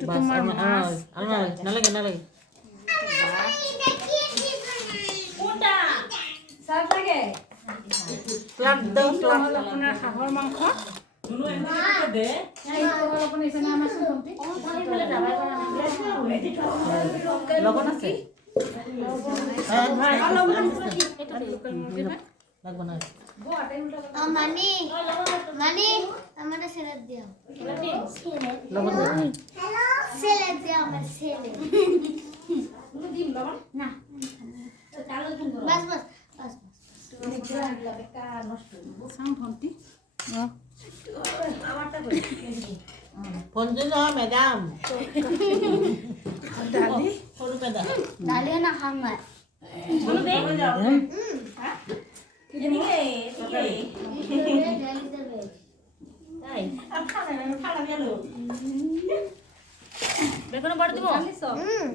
তোমার মাছ নালাগে আপনার হাঁহর মাংস লবণ আছে লাগবে না মানি আমাদের ছেলে দিও লবণ দেবে ছেলে দিও আমার ছেলে না বাস বাস বাস Ponjino madam. ডালি Puru madam. ডালিও না খাম না বেগুন বড় দিব